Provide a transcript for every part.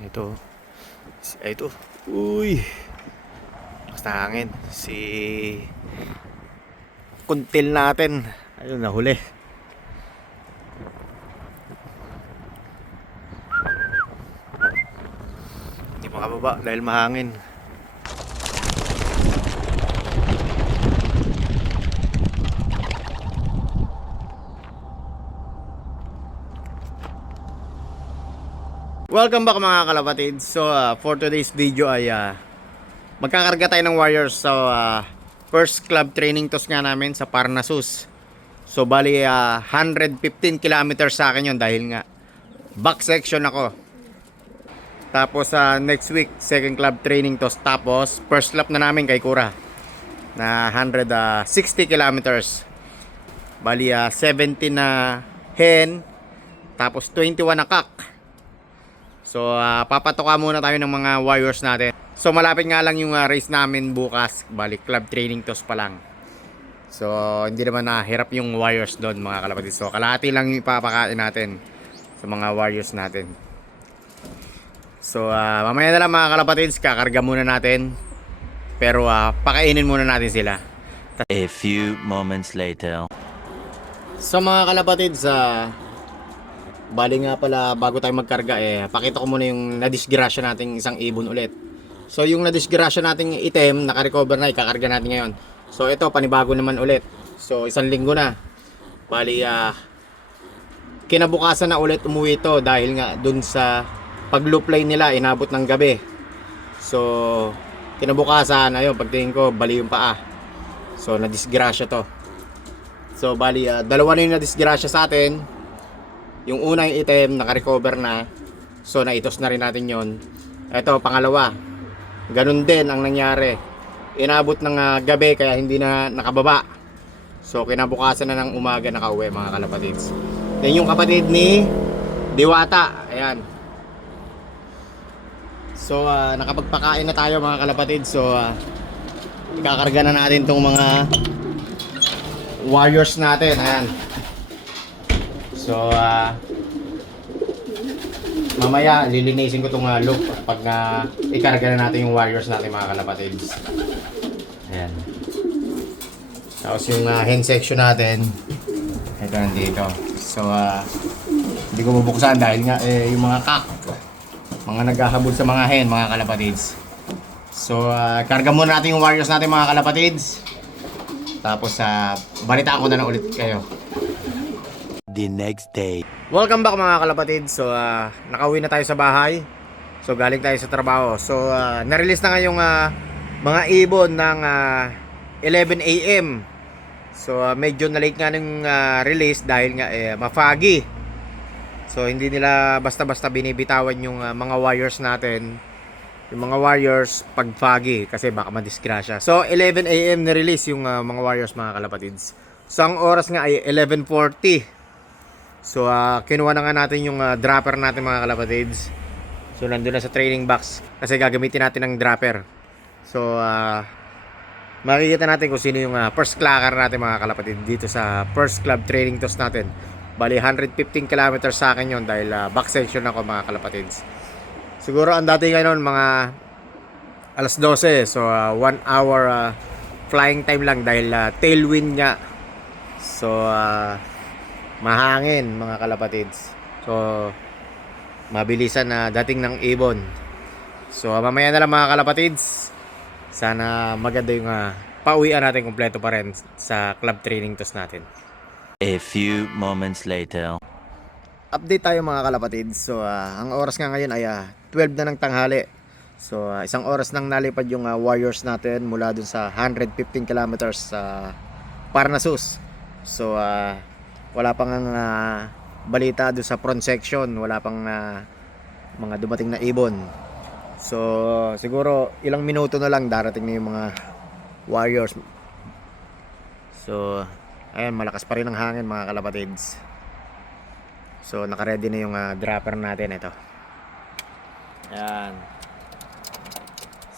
Ito. Ito. Uy. Basta hangin. Si kuntil natin. Ayun, nahuli. Hindi makababa dahil mahangin. Welcome back mga kalapatid. So for today's video ay magkakarga tayo ng wires. So first club training toss nga namin sa Parnasus. So bali 115 kilometers sa akin yun dahil nga back section ako. Tapos next week second club training toss. Tapos first lap na namin kay Kura na 160 kilometers. Bali 17 na hen. Tapos 21 na kak. So papatoka muna tayo ng mga wires natin. So malapit nga lang yung race namin bukas. Balik club training toss pa lang. So hindi naman hirap yung wires doon mga kalapatid. So kalahati lang yung ipapakain natin sa mga wires natin. So mamaya na lang mga kalapatids, kakarga muna natin. Pero pakainin muna natin sila. A few moments later. So mga kalapatids, bali nga pala bago tayo magkarga pakita ko muna yung nadisgrasya nating isang ibon ulit. So yung nadisgrasya nating item, naka-recover na, ikakarga natin ngayon. So ito panibago naman ulit. So isang linggo na. Bali kinabukasan na ulit umuwi ito dahil nga dun sa pag-loop line nila inabot ng gabi. So kinabukasan ayun, pagtingin ko bali yung paa. So nadisgrasya to. So bali dalawa na yung nadisgrasya sa atin. Yung una yung item, naka-recover na. So naitos na rin natin yon. Ito, pangalawa. Ganun din ang nangyari. Inabot ng gabi kaya hindi na nakababa. So kinabukasan na ng umaga nakauwi mga kalapatids. Then yung kapatid ni Diwata. Ayan. So nakapagpakain na tayo mga kalapatids. So ikakarga na natin tong mga warriors natin. Ayan. So mamaya lilinisin ko itong loop pag ikarga na natin yung wires natin mga kalapatids. Ayan. Tapos yung hen section natin ito nandito. So hindi ko bubuksan dahil nga yung mga kak mga naghahabol sa mga hen mga kalapatids. So karga muna natin yung wires natin mga kalapatids. Tapos balitaan ko na ulit kayo The next day. Welcome back mga kalapatid. So nakauwi na tayo sa bahay. So galing tayo sa trabaho. So na-release na ngayong mga ibon ng 11 AM. So medyo na-late nga ng release dahil nga ma-foggy. So hindi nila basta-basta binibitawan yung mga wires natin. Yung mga wires pag foggy kasi baka madisgrasya. So 11 AM na-release yung mga wires mga kalapatids. So ang oras nga ay 11:40. So kinuha na nga natin yung dropper natin mga kalapatids. So nandun na sa training box kasi gagamitin natin ng dropper. So makikita natin kung sino yung first clacker natin mga kalapatids dito sa first club training toss natin. Bali 115 kilometers sa akin yon dahil back section ako mga kalapatids. Siguro ang dati ngayon mga alas 12. So 1 hour flying time lang dahil tailwind nga. So mahangin mga kalapatids. So mabilisan na dating ng ibon. So mamaya na lang mga kalapatids. Sana maganda yung pauwian natin kompleto pa rin sa club training toss natin. A few moments later. Update tayo mga kalapatids. So ang oras nga ngayon ay 12 na ng tanghali. So isang oras nang nalipad yung warriors natin mula dun sa 115 kilometers sa Parnasus. So wala pang balita doon sa front section, wala pang mga dumating na ibon. So siguro ilang minuto na lang darating na yung mga warriors. So ayan, malakas pa rin ang hangin mga kalapatids. So naka-ready na yung dropper natin ito. Ayan.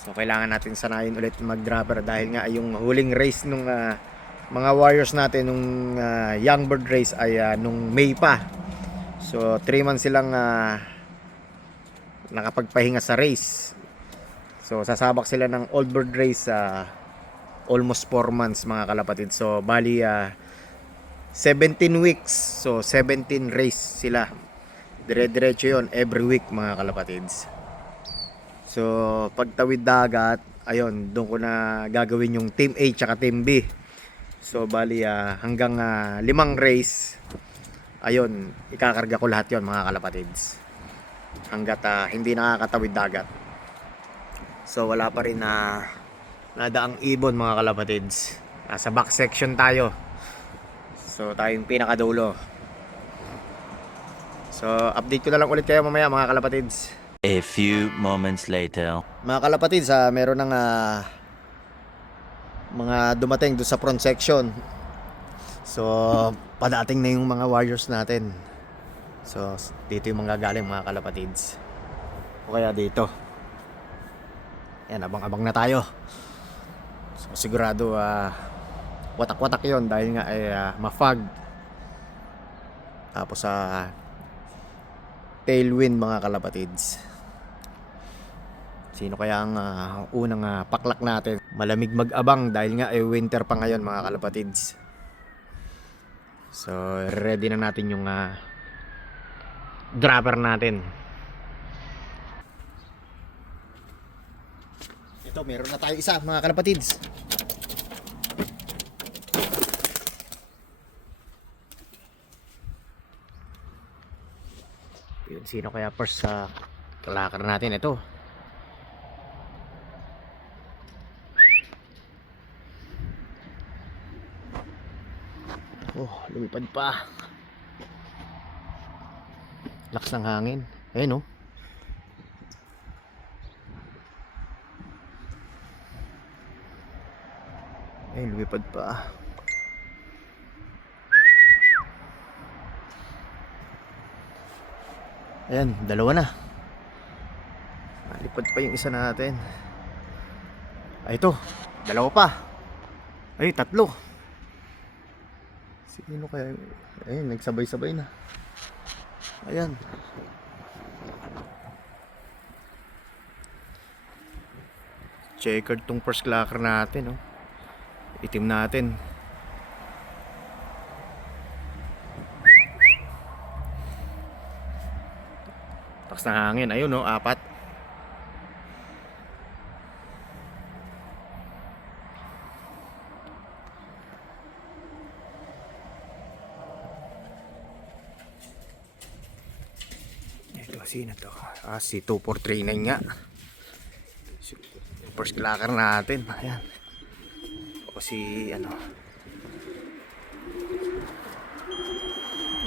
So kailangan natin sanayin ulit mag-dropper dahil nga yung huling race nung mga warriors natin nung young bird race ay nung May pa. So 3 months silang nakapagpahinga sa race. So sasabak sila ng Old Bird race sa almost 4 months mga kalapatid. So bali 17 weeks. So 17 race sila. Dire-diretso 'yon every week mga kalapatids. So pagtawid dagat, ayun, doon ko na gagawin yung Team A tsaka Team B. So bali hanggang 5 race, ayun, ikakarga ko lahat 'yon mga kalapatids. Hangga't hindi nakakatawid dagat. So wala pa rin na nadaang ibon mga kalapatids. Nasa back section tayo. So tayong pinakadulo. So update ko na lang ulit kayo mamaya mga kalapatids. A few moments later. Mga kalapatids, meron ng mga dumating doon sa front section. So padating na yung mga warriors natin. So dito yung mga galing mga kalapatids. O kaya dito. Yan, abang-abang na tayo. So sigurado watak-watak yon dahil nga ay ma-fog. Tapos tailwind mga kalapatids. Sino kaya ang unang paklak natin? Malamig mag-abang dahil nga ay winter pa ngayon mga kalapatids. So ready na natin yung dropper natin. Ito, meron na tayo isa mga kalapatids. Yun, sino kaya first sa kalakar natin? Ito. Oh, lumipad pa. Lakas ng hangin. Ayun oh. Ayun, lumipad pa. Ayan, dalawa na. Lipad pa yung isa natin. Ay, ito. Dalawa pa. Ay, tatlo. Sino kaya? Ayun, nagsabay-sabay na. Ayan. Checkered tong first clacker natin, oh. Itim natin. Takas ng hangin. Ayun, oh, 4. Sino to? Si 2439 nga. First clacker natin. Ayan. O si ano?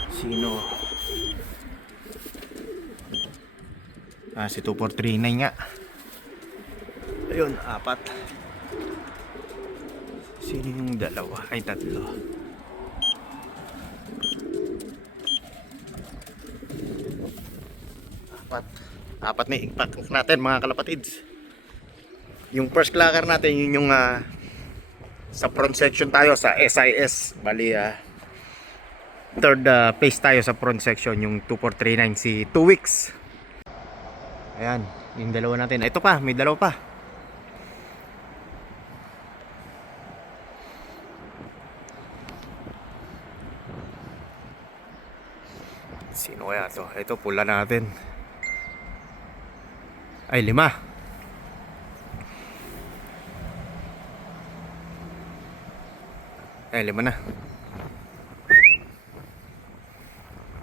Sino? Si 2439 nga. Ayun, 4. Sino yung dalawa? Ay, tatlo. Apat na impact natin mga kalapatids. Yung first clacker natin, yun yung sa front section tayo sa SIS. Bali third phase tayo sa front section, yung 2439, si 2 weeks. Ayan, yung dalawa natin. Ito pa, may dalawa pa. Sino kaya to? Ito, pula natin. Ay, 5. Ay, 5 na.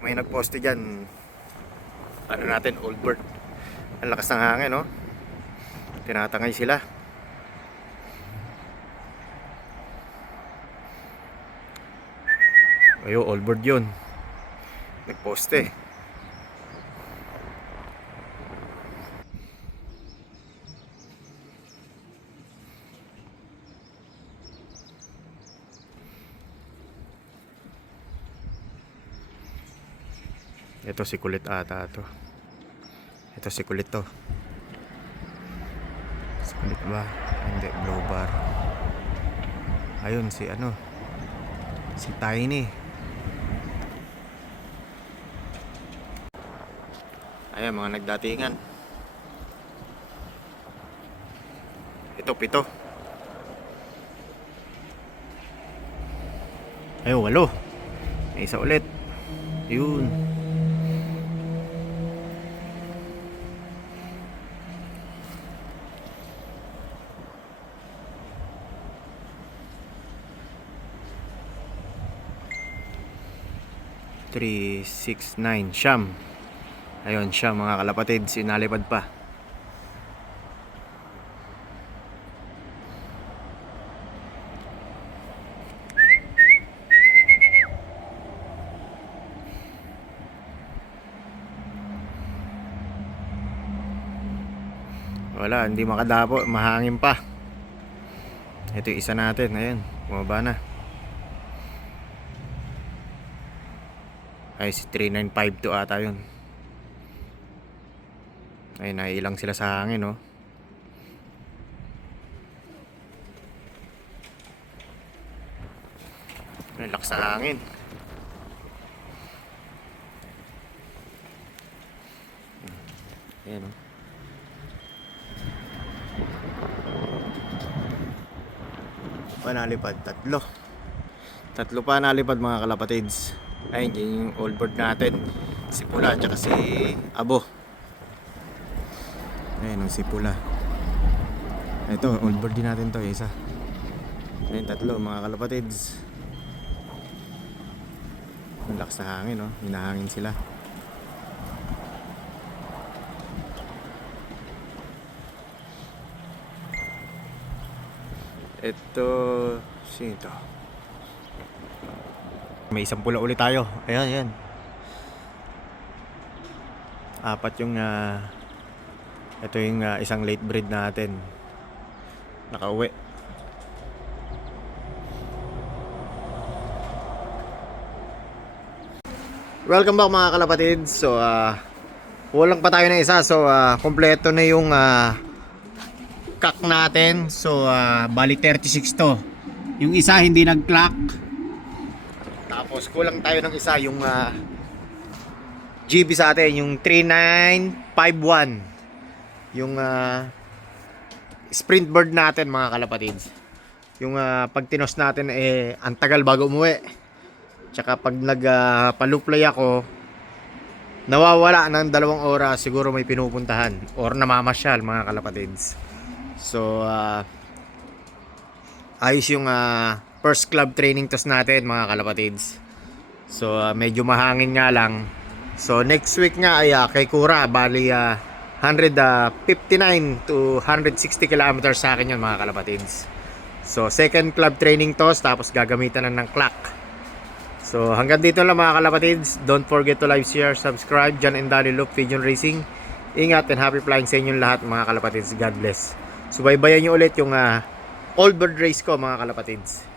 May nagposte dyan. Ano natin, Old Bird. Ang lakas ng hangin, no? Tinatangay sila. Ayo, Old Bird yun. Nagposte. Ito si kulit ata to. Ito si kulit to. Si kulit ba? Hindi, blue bar. Ayun si ano? Si Tiny. Ayan, mga nagdatingan. Pito. Ay, 8. May isa ulit. Yun. Three, six, nine, siyam. Ayun, siyam mga kalapatid, sinalipad pa. Wala, hindi makadapo, mahangin pa. Ito yung isa natin, ayun, bumaba na. Ay, si 3952 ata yun. Ay, nailang sila sa hangin, oh. Relax sa hangin. Ayan, oh. Panalipad, tatlo pa nalipad mga kalapatids. Ayun, yun yung old bird natin, si Pula at si Abo. Ayun, si Pula. Ito, old bird din natin to, isa. Ayun, tatlo mga kalapatids. Ang lakas na hangin, no? Hinahangin sila. Ito, sino ito? May isang pula ulit tayo. Ayan. Apat yung ito yung isang late breed natin. Nakauwi. Welcome back mga kalapatid. So kulang pa tayo ng isa. So kompleto na yung cock natin. So bali 36 to. Yung isa hindi nag-clock. Tapos kulang tayo ng isa yung GB sa atin, yung 3951. Yung sprint bird natin mga kalapatids. Yung pag tinos natin ang tagal bago umuwi. Tsaka pag nagpaluplay ako, nawawala ng 2 oras, siguro may pinupuntahan or namamasyal mga kalapatids. So ayos yung first club training toss natin mga kalapatids. So medyo mahangin nga lang. So next week nga ay kay Kura, bali 159 to 160 kilometers sa akin yun mga kalapatids. So second club training toss, tapos gagamitan na ng clock. So hanggang dito lang mga kalapatids. Don't forget to like, share, subscribe. John and Danny Loop Pigeon Racing. Ingat and happy flying sa inyong lahat mga kalapatids. God bless. So baybayan nyo ulit yung old bird race ko mga kalapatids.